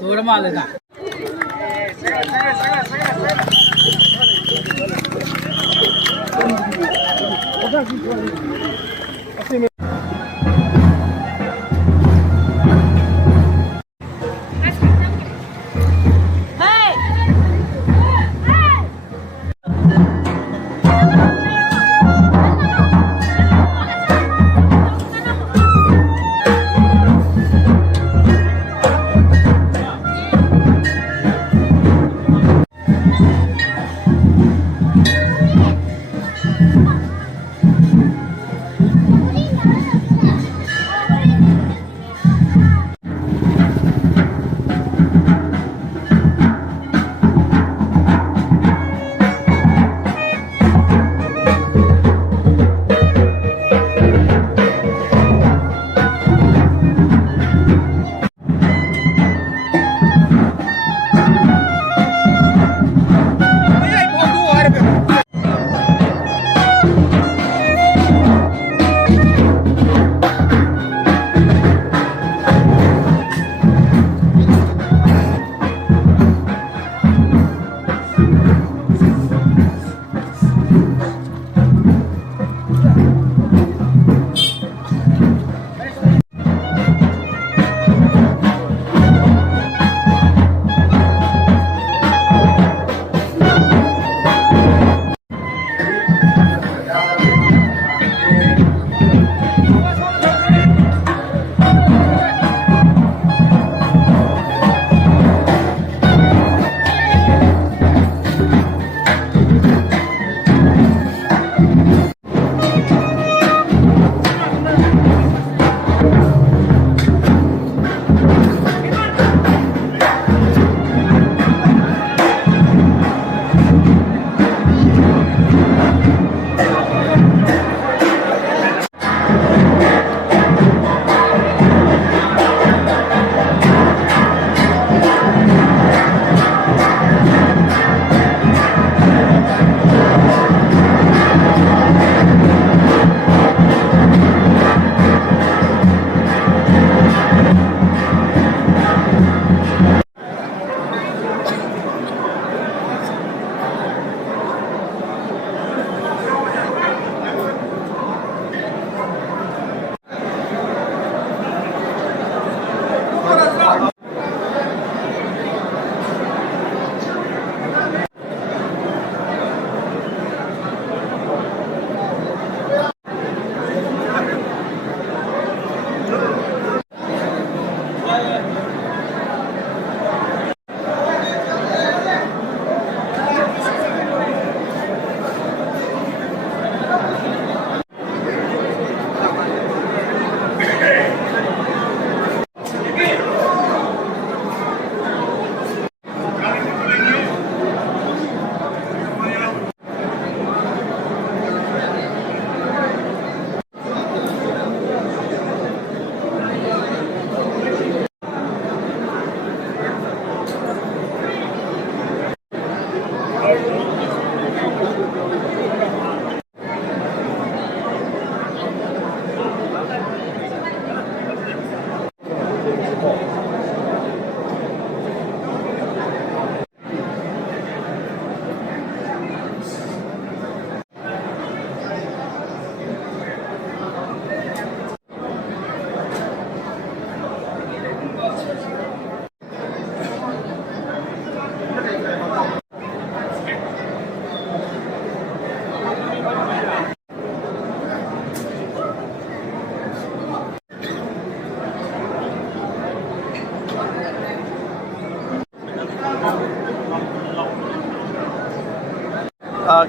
थोडं माल आहे का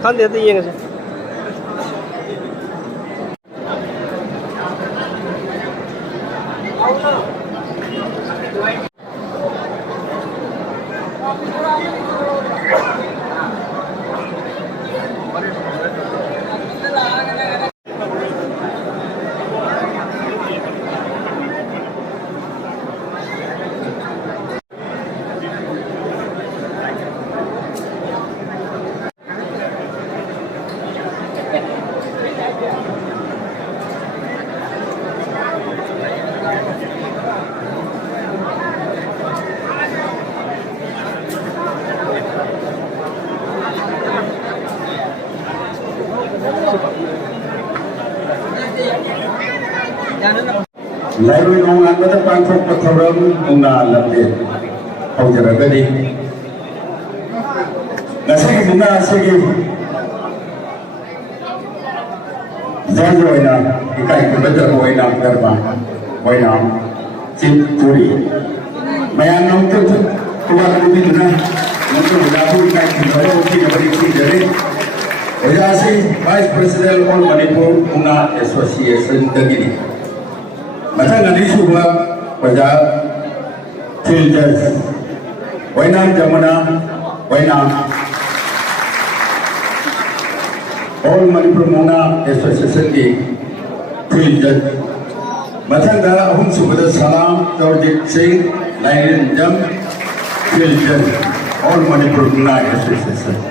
看点的应该是。Lalu nongan pada pangkok petorong bunga lebih kau jaga tadi. Nasi bunga segi jangan wina ikai kebetul wina kerma wina cinturi. Mayang nonton keluar dari mana nonton lagu ikai kebetul kita beri dari. Ojasi Vice President All Manipur Bunga Association tadi. Macam nanti semua pada children, wainam jamana, wainam All Manipur Bunga Association di children. Macam dah hum semua salam Jordik Singh, Lain Jam children All Manipur Bunga Association.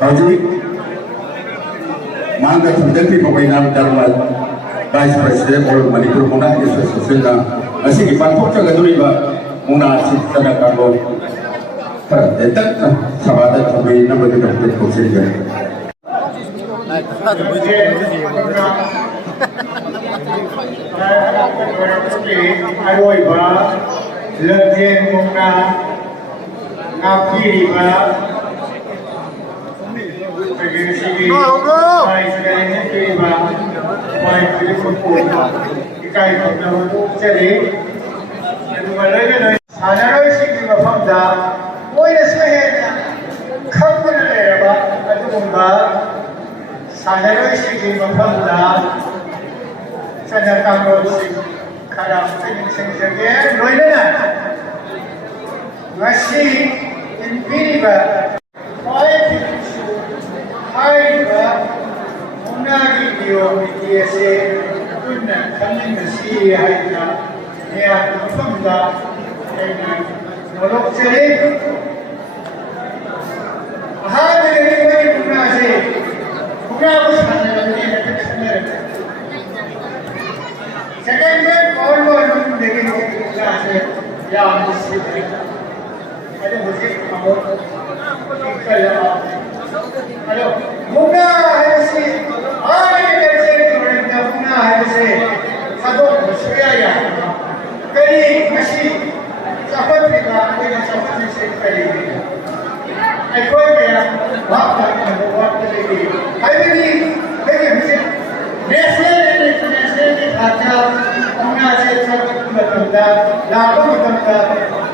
Haji Mangga Tundaki Pemainam Dharma Vice President All Manipur Bunga Association masih dipantuk jaga dulu iba Bunga Cipta Karbon tetap sahabat sampai nama kita berkongsi juga. Aroiba Lerjen Bunga Ngapi Iba Baik sekali ini terima baik dari kumpul ikai kumpul jadi itu malah sana rasa kita faham boleh sebenarnya kamu nak apa itu mungkin sana rasa kita faham sana kamu rasa kadang sengit boleh masih ini baik Aiba Munagi Dio Mitiese Kunna Kamin Nasi Aiba Nia Nufamda Aina Nolok Seri Ahad Dari Munga Se Munga Musana Lani Natak Sanar Second one all one Degi Munga Se Ya Musi Ada Musi Amor Kaya Hello, Munga Hesi, I say Munga Hesi, Sado Musriya, Kari Mashi, Safatrika, Safatri Kari. I call them Bhakta and Bhakta Devi. I believe very visit. National and international Bhakta, Munga said something about that, Lago Mutanda,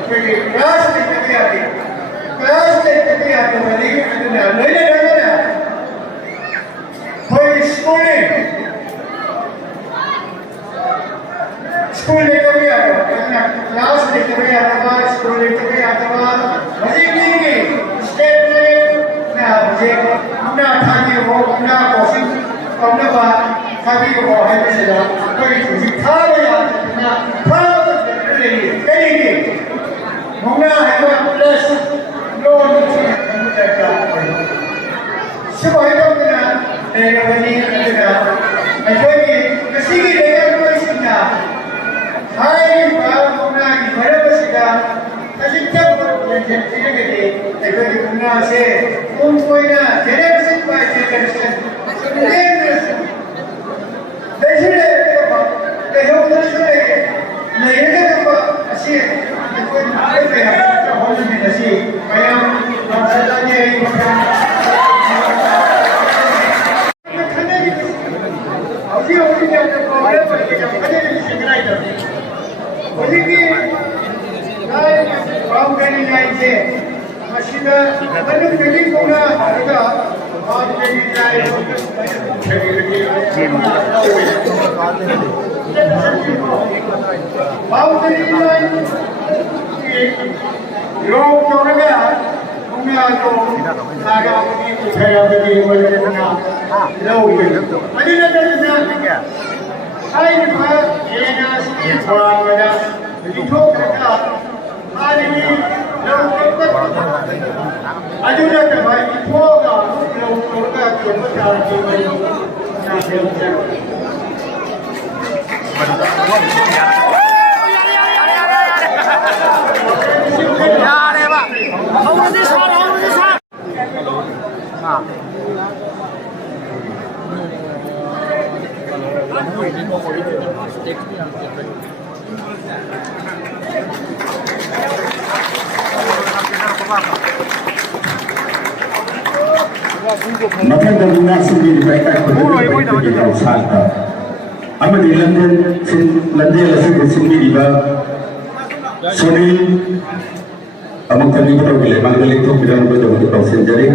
very class in the Kari. Class in the Kari, School लेकर भी आता है, class लेकर भी आता है, school लेकर भी आता है, मजे लेंगे, स्टेट में ना मुझे अपना खाने वो अपना कोशिश अपना बात खाने को है मिलेगा, कोई चीज़ खा लिया, ना खा लेंगे, करेंगे, मुन्ना है तो प्लस लोन मुझे सुबह तो ना मेरे बनी ना मैं कोई किसी की लेकर कोई सुना Hai Munga di mana bersihkan? Tadi kita berjanji kita di Munga se, umumnya jadi bersih baik jadi sebenarnya bersih apa? Kalau bersih ni apa? Asyik itu apa ya? Kalau ni asyik, kayak masalahnya ini macam. Asyik yang problem macam ada di sini ada. Jadi, काम करने जाएंगे, मशीना मतलब कभी कोना होगा, और कभी जाए, काम करने जाएंगे, लोग तो लगा, कोना तो सारा अपनी उठाया अपनी वाले कोना, लोग ये, अभी ना तो क्या? Hai Pak, ini nasi kuah ada, itu kerja. Hari ini lalu kita, ada juga baik itu kan, lalu kita coba cari nasi kuah. Ya, ada Pak. Awak di sana. Ah. Makan dari nasi di mereka berdua di kawasan. Apa di London lagi sini di bawah Sony. Amang kami betul gila, manggil itu kita betul untuk kawasan jadi.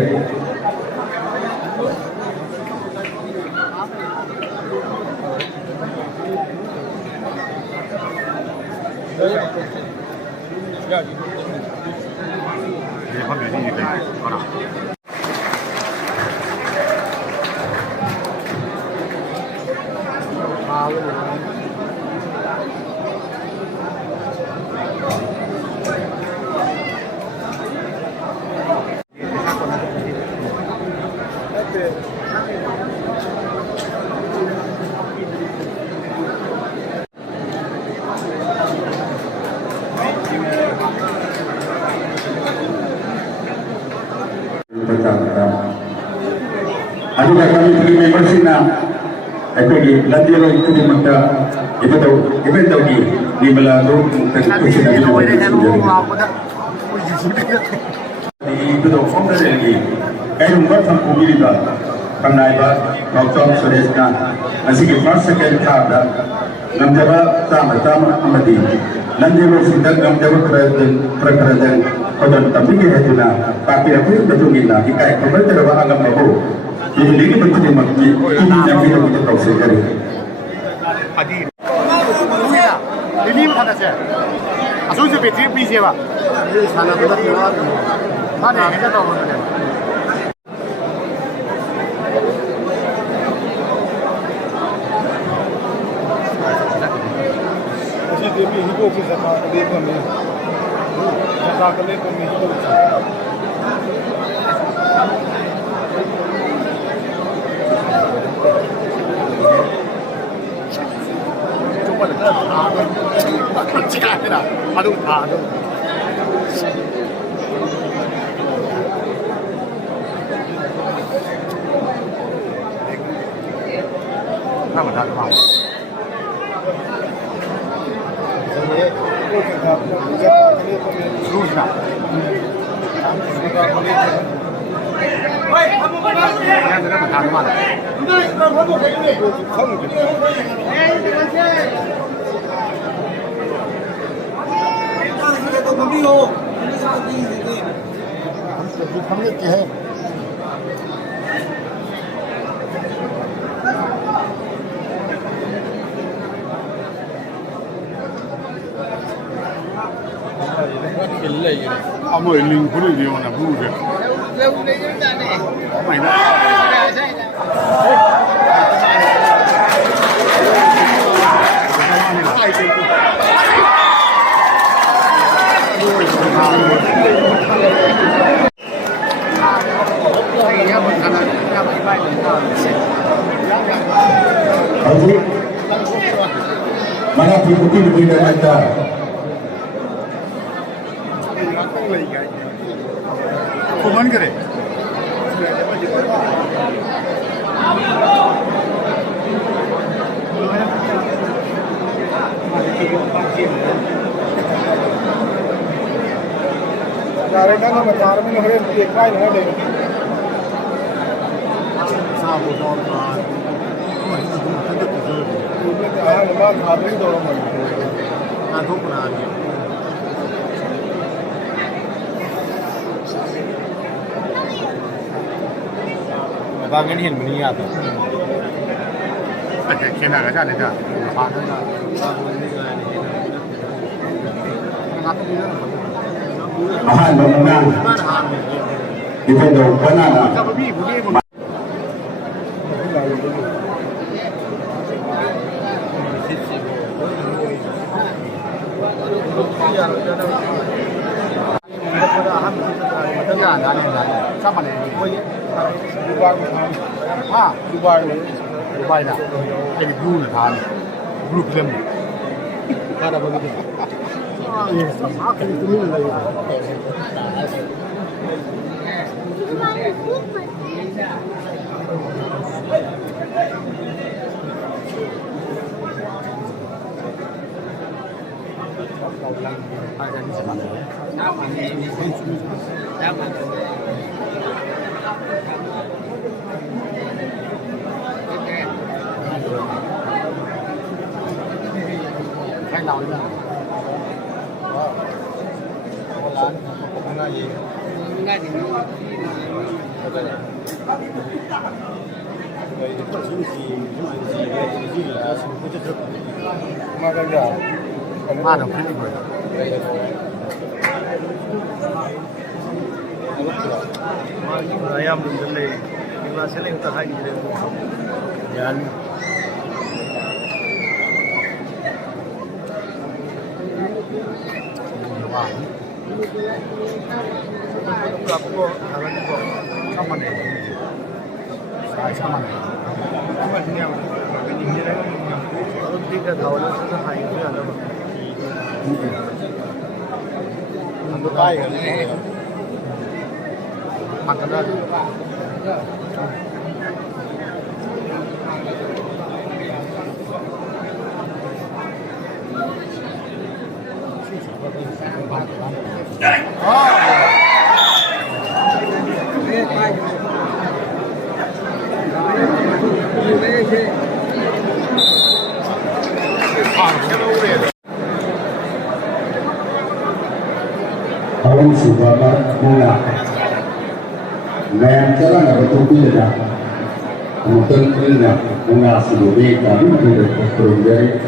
Anu kami pergi member sina, aku di lantai lo itu di mana itu tahu di Melando tentang sina di itu tahu form dari lagi. Kayak rumah sampu miliba, pandai ba, doktor Suresna, masih ke first second third dah, namjaba sama amadi. Lantai lo sidang namjaba kerajaan kodan tapi ke hajuna, tapi aku betul gila, ikai kembali terbawa agam babu. Ini betul memang ini yang kita tahu sekali. Ini mana saja? Asal tu betul bisa ba? Ini sana kita tiada. Mana kita tahu mana? Jadi kami hidup di sana lepas ni. Jasa kami hidup di sana. Cuma dekat, cakap ni dah, aduh. Nama dah apa? Terus nak. Yang nak makan mana? Amo iling pun dia mana buat. Mana? Haji, mana diikuti lebih dari anda? Kuman kere. Dari mana macam mana orang ikhlas ni ada. Sabu dorang. Ini dah lepas habis dorang mana. Nanti pernah. Bangun ni hendak ni apa? Kena kerja ni kan? Ahan bangunan kita dah pernah nak. Dubai dah. Jadi blue ni kan. Blue film. Ada begitu. Yes, apa itu ni lagi. Ayam belum beli, kita seling tak lagi deh. Jangan. Berapa? Kalau ni kok sama ni. Saya sama ni. Sama ni yang ini ni lah. Kalau tiga tahun sudah high ni ada. Untuk baik ni. Makanan. Awang subaba mula. Mayang jalan apa tu bila? Mungkin bila mula sebelum kami tidak terjadi.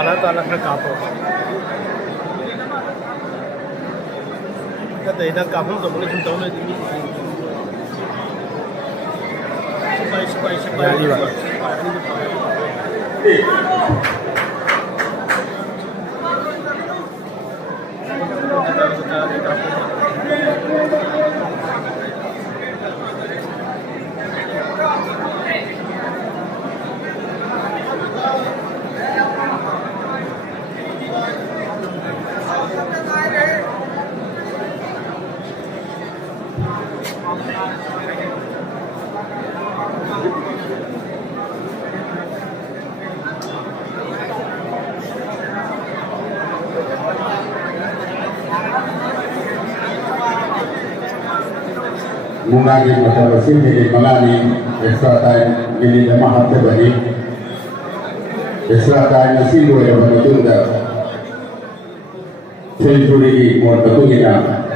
Mana tanah na kapo. Kada ida kapo to boleh chúng tôi đi. Supaya. Ya, Mungkin masalah sini mengalami extra time ini lemah hati bagi extra time nasi dua yang betul dah century mau betul ni nak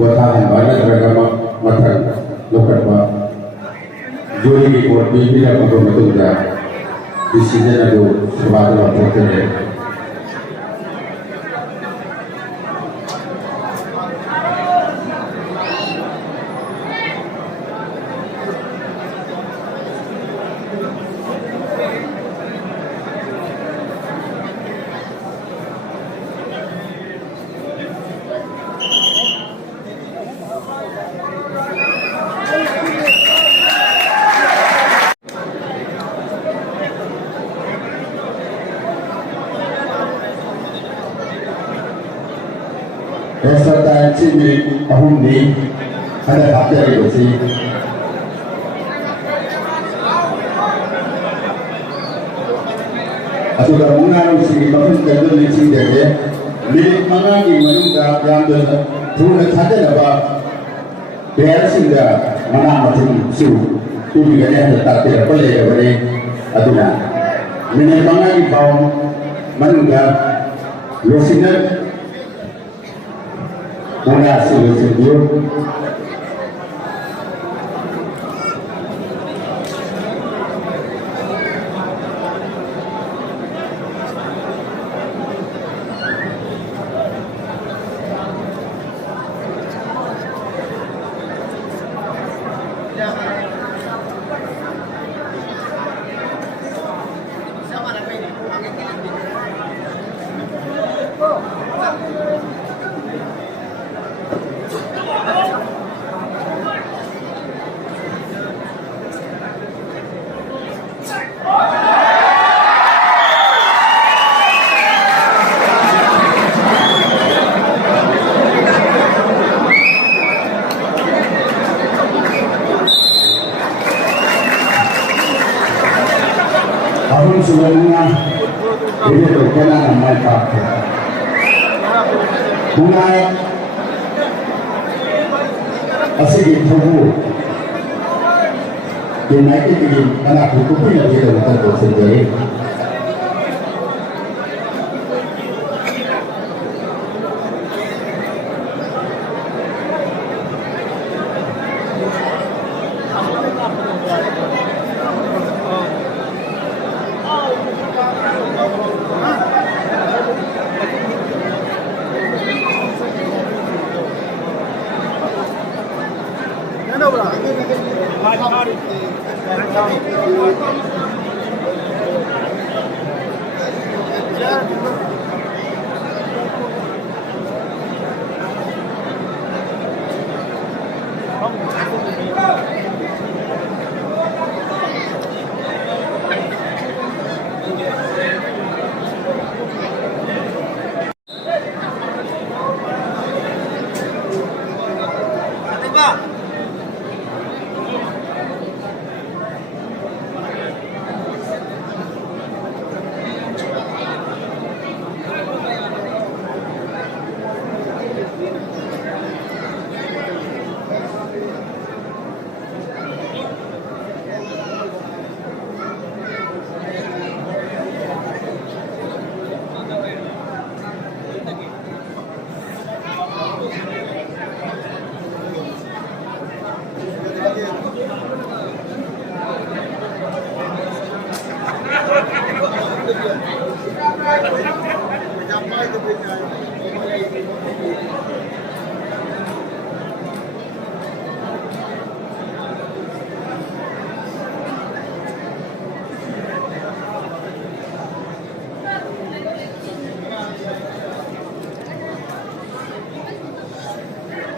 buatan banyak beragam macam lokal bah juli mau bila betul dah di sini ada sebagai apa tu. Serta ciri tahun ini ada faktor evolusi. Sudah mengenal sini bahkan kerja di sini dia, milik mana di mana yang pun ada apa, biar sehingga mana macam su, tu juga yang tak terpelai oleh aduna. Milik mana di bawah mana lusinan muna sige-sige. Tahun sebelumnya ini berkenaan dengan partai. Mulai asing tubuh dinaiki di anak buku yang tidak betul sendiri.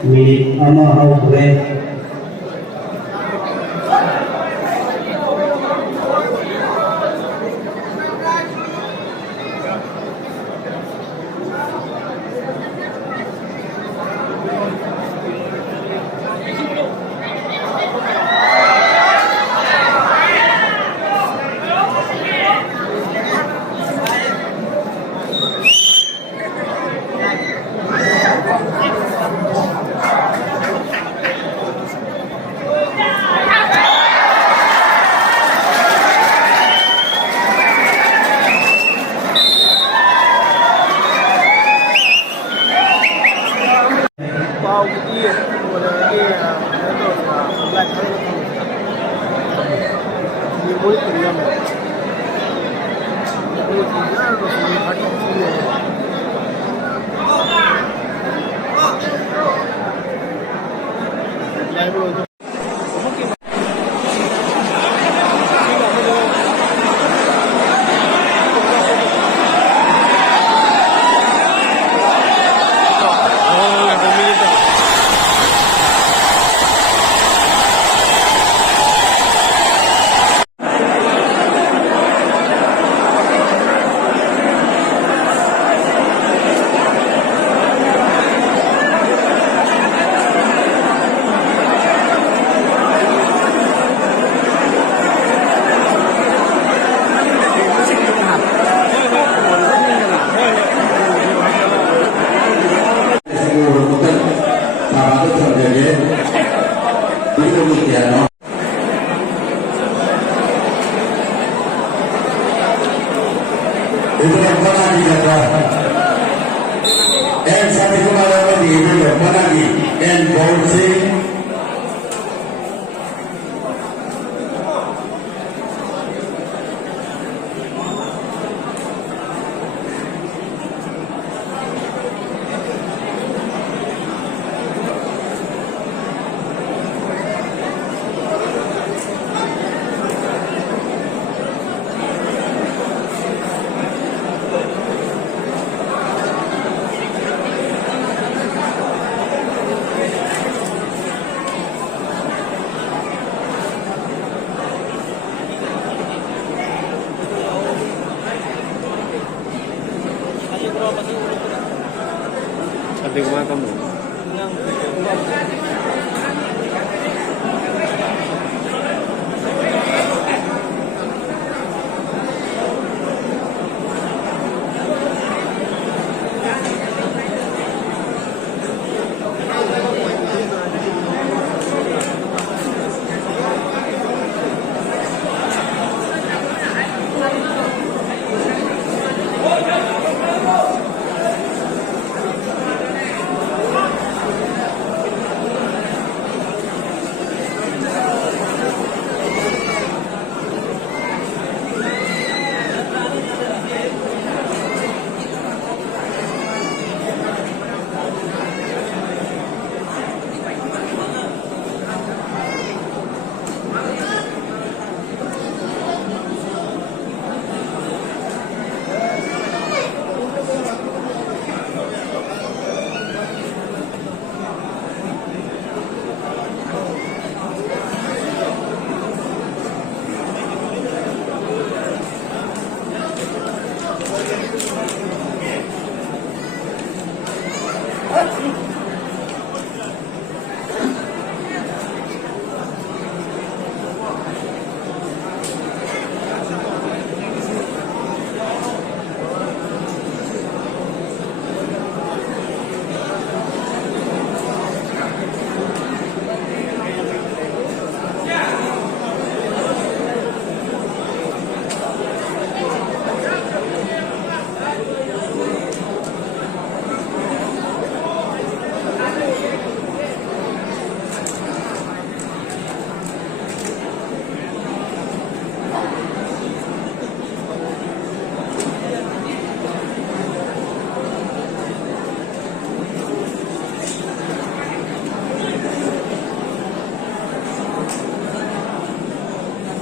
Milik ama Aure Itu yang pernah dijaga. Dan sampai kemarin ini belum pernah and Bouncing. Sabi ko mga kamo.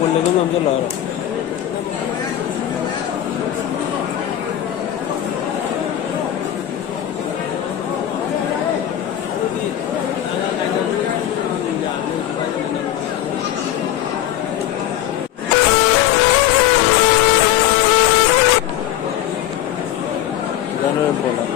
Pullagam आमच्या Lara बोला